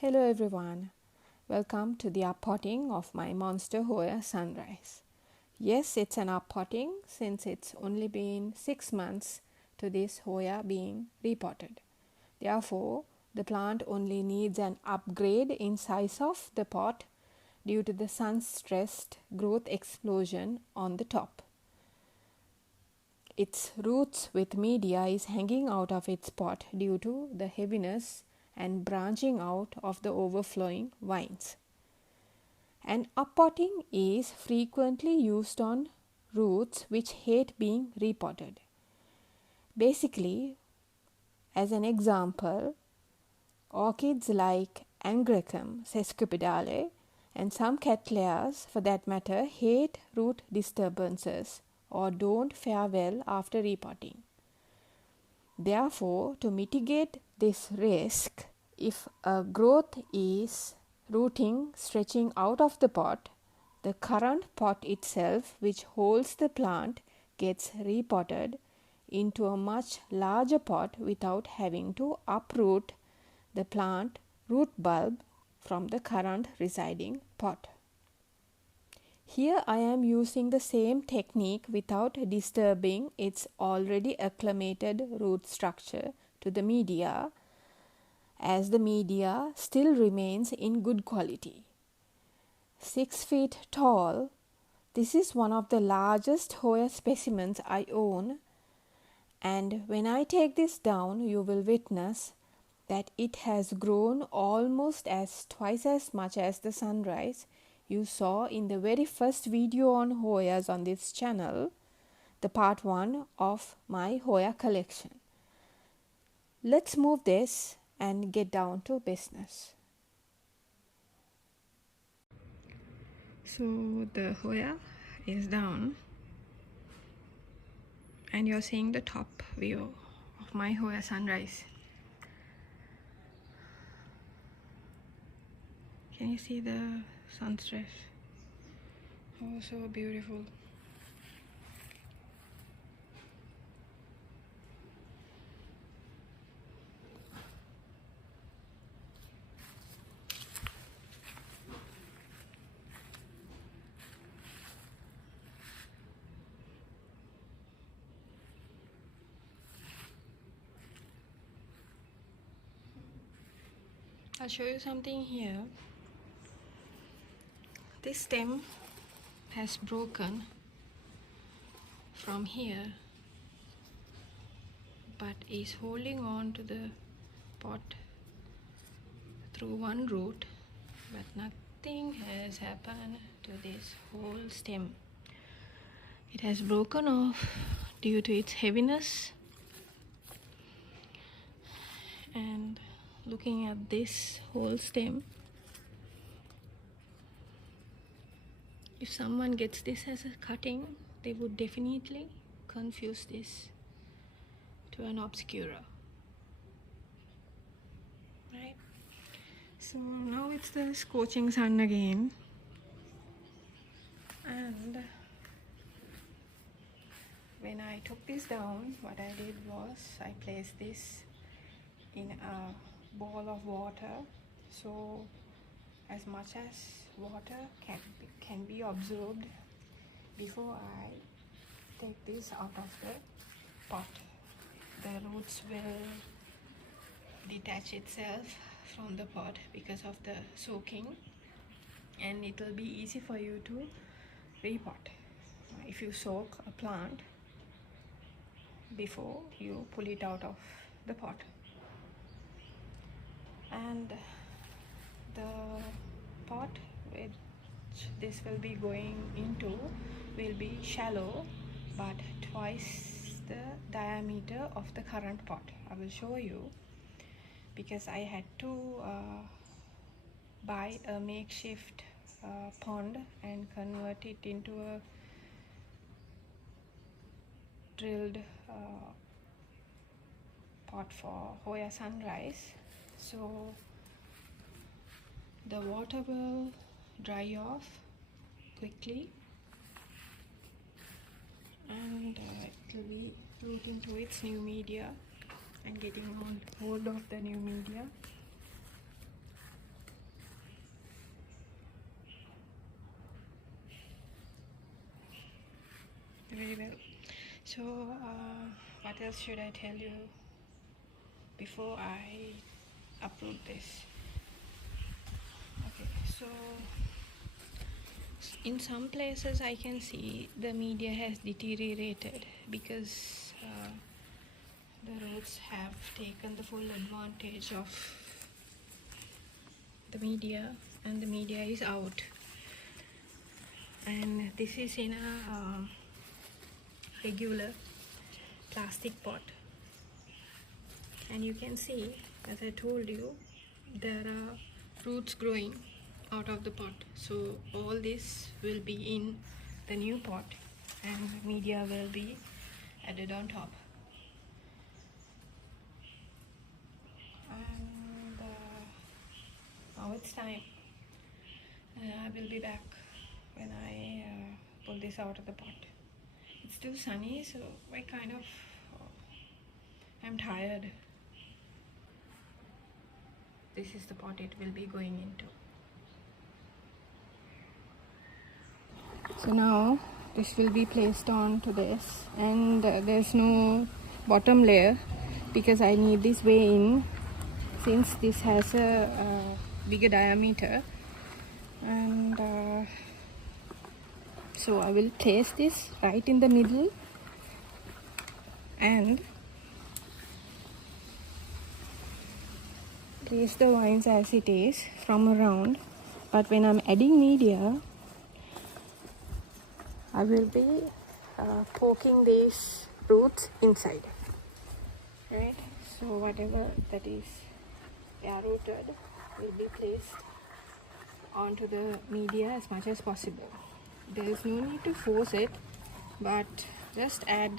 Hello everyone, welcome to the uppotting of my monster Hoya sunrise. Yes, it's an uppotting since it's only been 6 months to this Hoya being repotted. Therefore, the plant only needs an upgrade in size of the pot due to the sun-stressed growth explosion on the top. Its roots with media is hanging out of its pot due to the heaviness and branching out of the overflowing vines. And uppotting is frequently used on roots which hate being repotted. Basically, as an example, orchids like Angraecum sesquipedale and some cattleyas for that matter hate root disturbances or don't fare well after repotting. Therefore, to mitigate this risk, if a growth is rooting stretching out of the pot, the current pot itself, which holds the plant, gets repotted into a much larger pot without having to uproot the plant root bulb from the current residing pot. Here I am using the same technique without disturbing its already acclimated root structure to the media, as the media still remains in good quality. 6 feet tall, this is one of the largest Hoya specimens I own, and when I take this down you will witness that it has grown almost twice as much as the sunrise you saw in the very first video on Hoyas on this channel, the part 1 of my Hoya collection. Let's move this and get down to business. So the Hoya is down and you're seeing the top view of my Hoya sunrise. Can you see the sunset? Oh, so beautiful. I'll show you something here. This stem has broken from here but is holding on to the pot through one root, but nothing has happened to this whole stem. It has broken off due to its heaviness, and looking at this whole stem, if someone gets this as a cutting, they would definitely confuse this to an obscura, right? So now it's the scorching sun again, and when I took this down, what I did was I placed this in a bowl of water, so as much as water can be absorbed before I take this out of the pot. The roots will detach itself from the pot because of the soaking, and it will be easy for you to repot if you soak a plant before you pull it out of the pot. And the pot which this will be going into will be shallow but twice the diameter of the current pot. I will show you, because I had to buy a makeshift pond and convert it into a drilled pot for Hoya sunrise. So the water will dry off quickly, and it will be rooting to its new media and getting on hold of the new media. very well. So what else should I tell you before I upload this? Okay, so in some places I can see the media has deteriorated because the roads have taken the full advantage of the media, and the media is out. And this is in a regular plastic pot, and you can see, as I told you, there are roots growing out of the pot. So all this will be in the new pot, and media will be added on top. And now it's time. I will be back when I pull this out of the pot. It's too sunny, so I kind of I'm tired. This is the pot it will be going into. So now this will be placed on to this, and there's no bottom layer because I need this way in, since this has a bigger diameter. And so I will place this right in the middle and place the vines as it is from around. But when I'm adding media, I will be poking these roots inside, right? So whatever that is air rooted will be placed onto the media as much as possible. There is no need to force it, but just add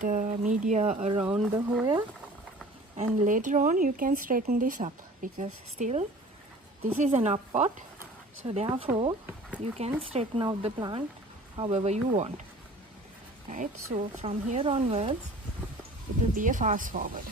the media around the Hoya, and later on you can straighten this up, because still this is an up pot, so therefore you can straighten out the plant however you want, right? So from here onwards it will be a fast forward.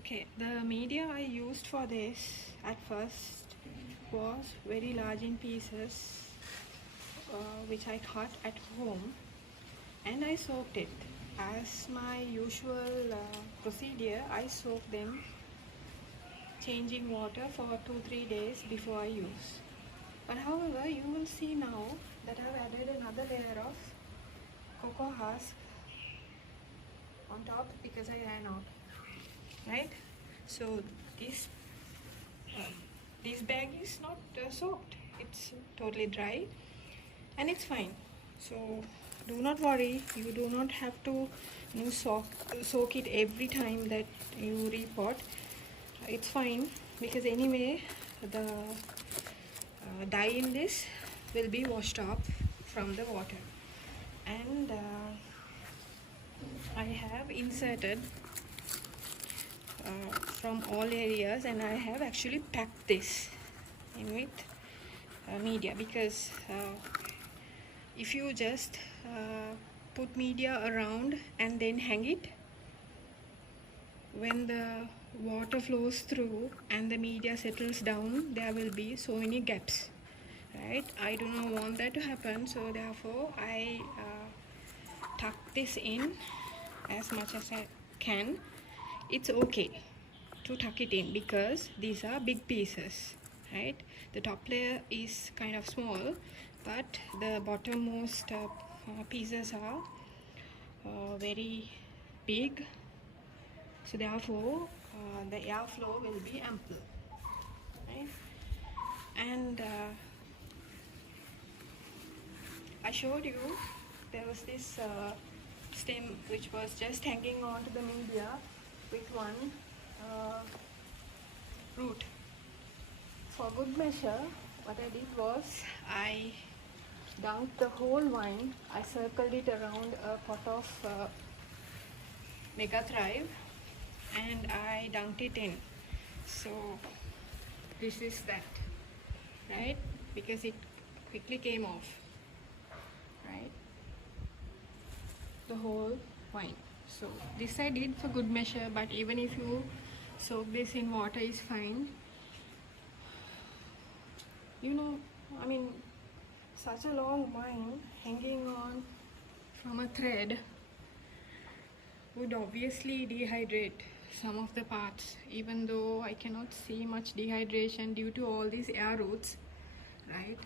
Okay, the media I used for this at first was very large in pieces, which I cut at home, and I soaked it. As my usual procedure, I soak them, changing water for 2-3 days before I use. But however, you will see now that I've added another layer of cocoa husk on top because I ran out, right? So this bag is not soaked, it's totally dry and it's fine. So do not worry, you do not have to soak it every time that you repot. It's fine, because anyway the dye in this will be washed off from the water. And I have inserted from all areas, and I have actually packed this in with media, because if you just put media around and then hang it, when the water flows through and the media settles down, there will be so many gaps, right? I do not want that to happen, so therefore I tuck this in as much as I can. It's okay to tuck it in because these are big pieces, right? The top layer is kind of small, but the bottommost pieces are very big, so therefore the airflow will be ample, right? And I showed you there was this stem which was just hanging on to the media with one root. For good measure, what I did was I dunked the whole vine. I circled it around a pot of Mega Thrive and I dunked it in. So this is that, right? Because it quickly came off, right? The whole vine. So this I did for good measure, but even if you soak this in water is fine. You know, I mean, such a long vine hanging on from a thread would obviously dehydrate some of the parts, even though I cannot see much dehydration due to all these air roots, right?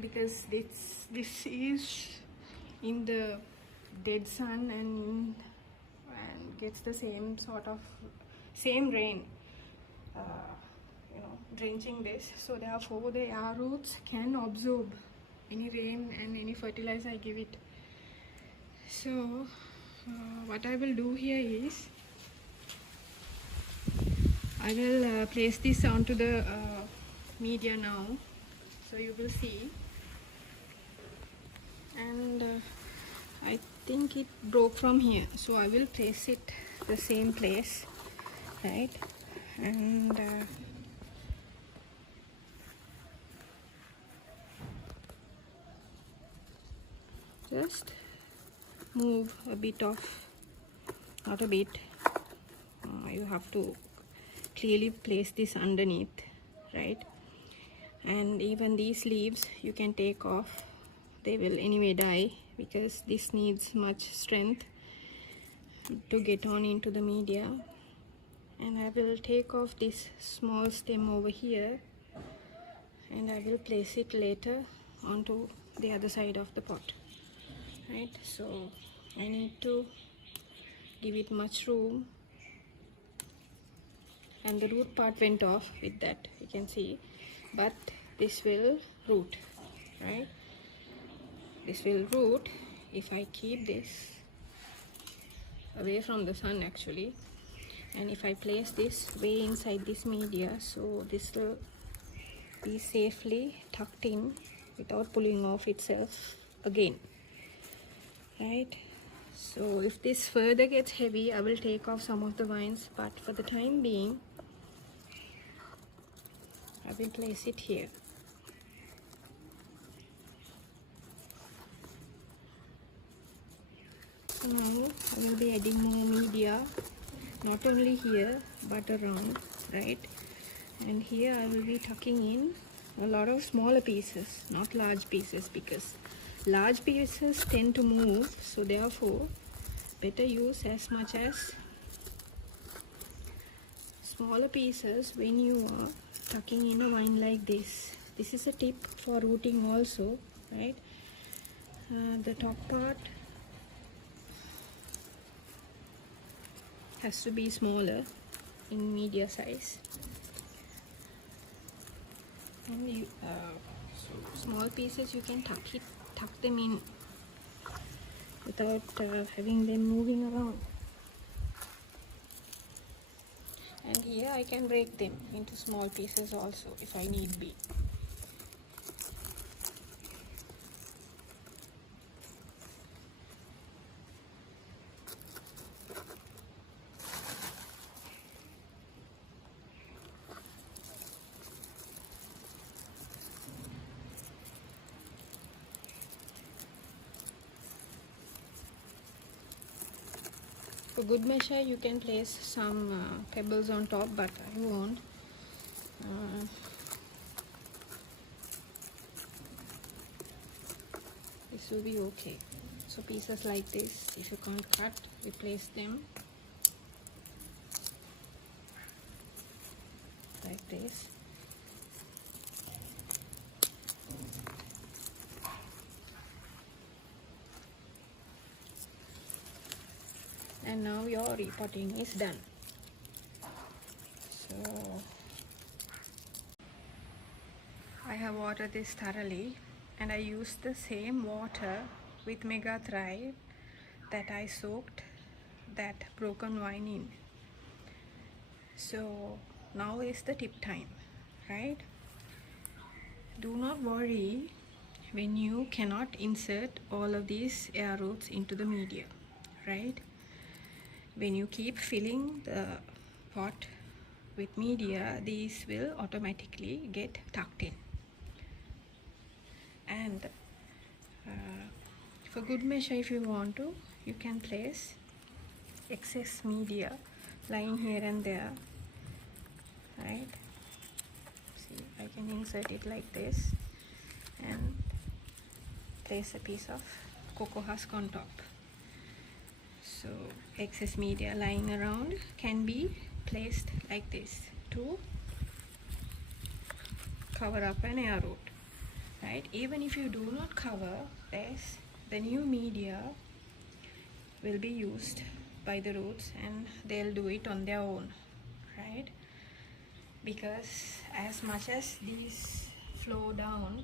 Because this is in the dead sun and gets the same sort of same rain, drenching this, so therefore the air roots can absorb any rain and any fertilizer I give it. So what I will do here is I will place this onto the media now, so you will see. And I think it broke from here, so I will place it the same place, right? And just move a bit of, not a bit, you have to clearly place this underneath, right? And even these leaves you can take off, they will anyway die because this needs much strength to get on into the media. And I will take off this small stem over here and I will place it later onto the other side of the pot, right? So I need to give it much room, and the root part went off with that, you can see, but this will root, right? This will root if I keep this away from the sun actually, and if I place this way inside this media, so this will be safely tucked in without pulling off itself again, right? So if this further gets heavy, I will take off some of the vines, but for the time being I will place it here. So now I will be adding more media, not only here but around, right? And here I will be tucking in a lot of smaller pieces, not large pieces, because large pieces tend to move, so therefore better use as much as smaller pieces when you are tucking in a vine like this. This is a tip for rooting also, right? The top part has to be smaller in media size, and you, small pieces you can tuck them in without having them moving around. And here I can break them into small pieces also if I need be. For good measure you can place some pebbles on top, but I won't. This will be okay. So pieces like this, if you can't cut, replace them like this. And now your repotting is done. So I have watered this thoroughly, and I used the same water with Mega Thrive that I soaked that broken wine in. So now is the tip time, right? Do not worry when you cannot insert all of these air roots into the media, right? When you keep filling the pot with media, these will automatically get tucked in. And for good measure, if you want to, you can place excess media lying here and there, right? See, I can insert it like this and place a piece of cocoa husk on top. So excess media lying around can be placed like this to cover up an air root, right? Even if you do not cover this, the new media will be used by the roots and they'll do it on their own, right? Because as much as these flow down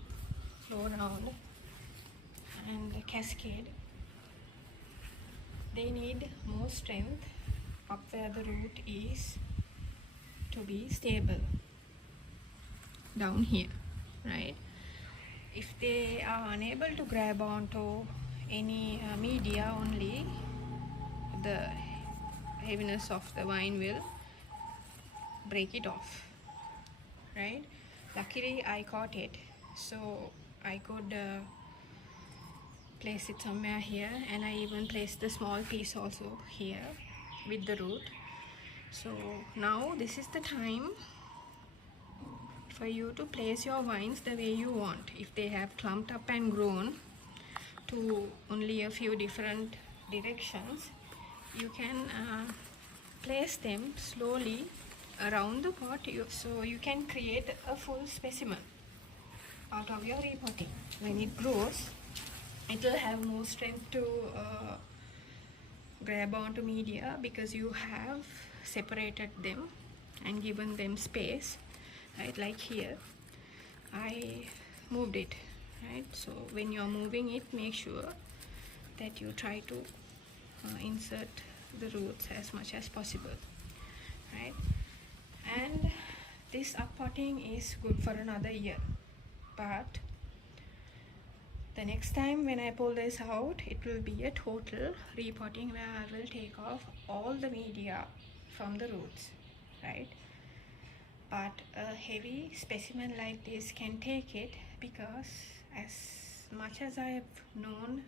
and cascade, they need more strength up where the root is to be stable down here, right? If they are unable to grab onto any media, only the heaviness of the wine will break it off, right? Luckily I caught it, so I could place it somewhere here, and I even placed the small piece also here with the root. So now this is the time for you to place your vines the way you want. If they have clumped up and grown to only a few different directions, you can place them slowly around the pot, so you can create a full specimen out of your repotting. When it grows, it will have more strength to grab onto media because you have separated them and given them space, right? Like here I moved it, right? So when you're moving it, make sure that you try to insert the roots as much as possible, right? And this uppotting is good for another year, but the next time when I pull this out, it will be a total repotting where I will take off all the media from the roots, right? But a heavy specimen like this can take it, because as much as I have known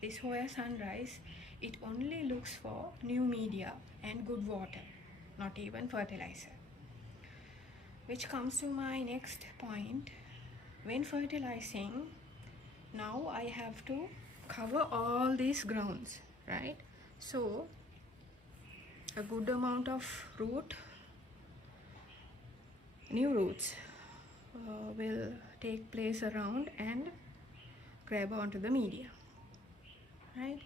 this Hoya sunrise, it only looks for new media and good water, not even fertilizer. Which comes to my next point. When fertilizing, now I have to cover all these grounds, right? So a good amount of new roots will take place around and grab onto the media, right?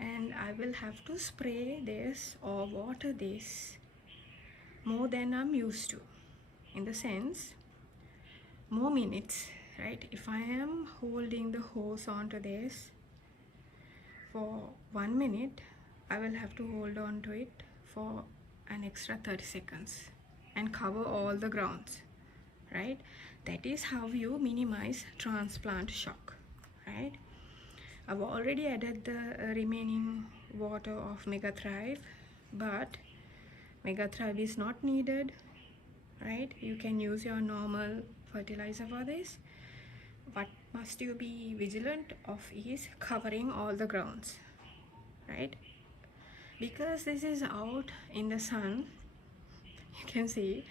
And I will have to spray this or water this more than I'm used to, in the sense more minutes, right? If I am holding the hose onto this for 1 minute, I will have to hold on to it for an extra 30 seconds and cover all the grounds, right? That is how you minimize transplant shock, right? I've already added the remaining water of Mega Thrive, but Mega Thrive is not needed, right? You can use your normal fertilizer for this. What must you be vigilant of is covering all the grounds, right? Because this is out in the sun, you can see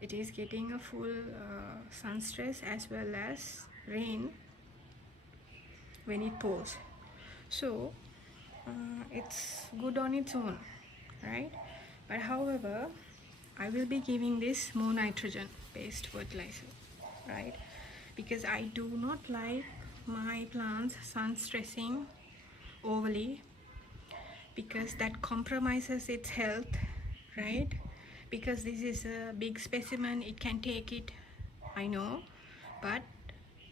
it is getting a full sun stress as well as rain when it pours. So it's good on its own, right? But however, I will be giving this more nitrogen based fertilizer, right? Because I do not like my plants sun stressing overly, because that compromises its health, right? Because this is a big specimen, it can take it, I know, but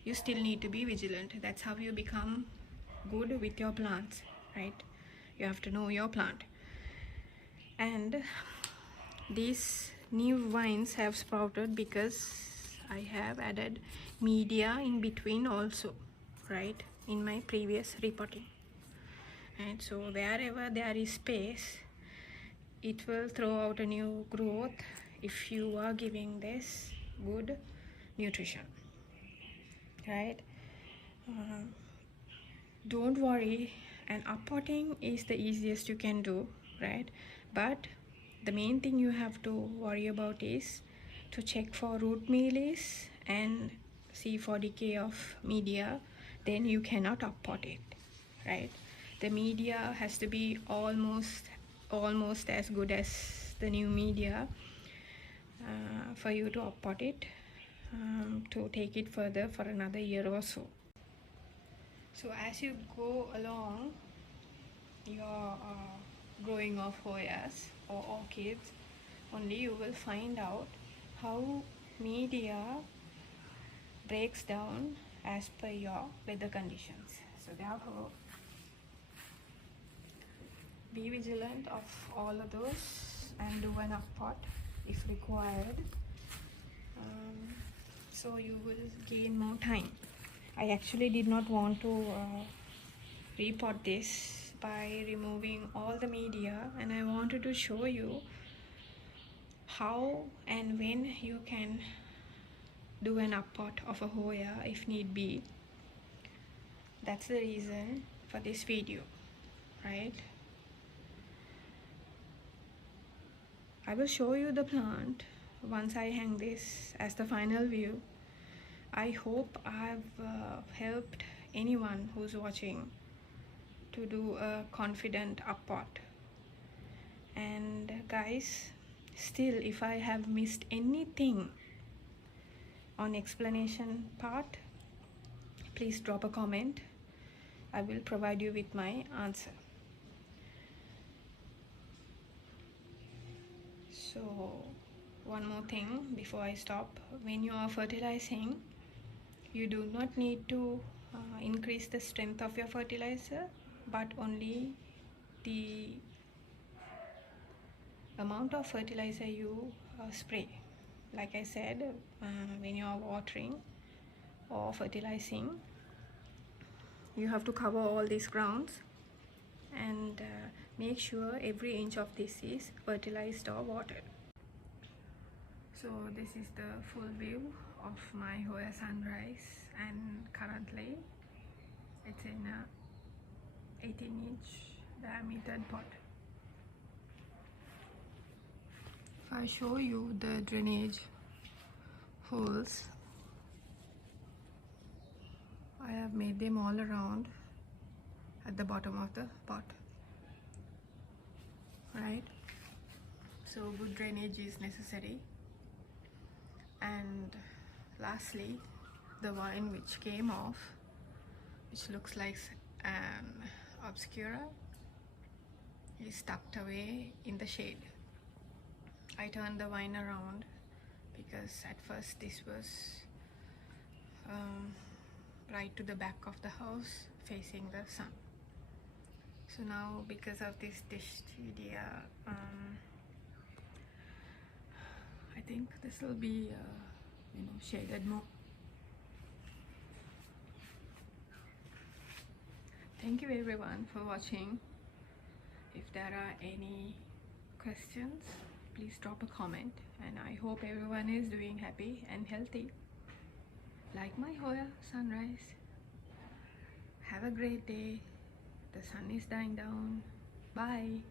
you still need to be vigilant. That's how you become good with your plants, right? You have to know your plant. And these new vines have sprouted because I have added media in between also, right, in my previous repotting. And so wherever there is space, it will throw out a new growth if you are giving this good nutrition, right? Um, don't worry, and uppotting is the easiest you can do, right? But the main thing you have to worry about is to check for root mealies and see for decay of media. Then you cannot uppot it, right? The media has to be almost as good as the new media for you to uppot it, to take it further for another year or so. So as you go along your growing of Hoyas or orchids, only you will find out how media breaks down as per your weather conditions. So therefore, be vigilant of all of those and do an uppot if required. So you will gain more time. I actually did not want to repot this by removing all the media, and I wanted to show you how and when you can do an uppot of a Hoya if need be. That's the reason for this video, right? I will show you the plant once I hang this as the final view. I hope I've helped anyone who's watching to do a confident uppot. And guys, still if I have missed anything on explanation part, please drop a comment. I will provide you with my answer. So one more thing before I stop: when you are fertilizing, you do not need to increase the strength of your fertilizer, but only the amount of fertilizer you spray. Like I said, when you are watering or fertilizing, you have to cover all these grounds and make sure every inch of this is fertilized or watered. So this is the full view of my Hoya sunrise, and currently it's in a 18-inch diameter pot. If I show you the drainage holes, I have made them all around at the bottom of the pot, right? So good drainage is necessary. And lastly, the vine which came off, which looks like an obscura, is tucked away in the shade. I turned the vine around because at first this was right to the back of the house facing the sun. So now because of this dish media, I think this will be shaded more. Thank you everyone for watching. If there are any questions, please drop a comment, and I hope everyone is doing happy and healthy like my Hoya sunrise. Have a great day. The sun is dying down. Bye.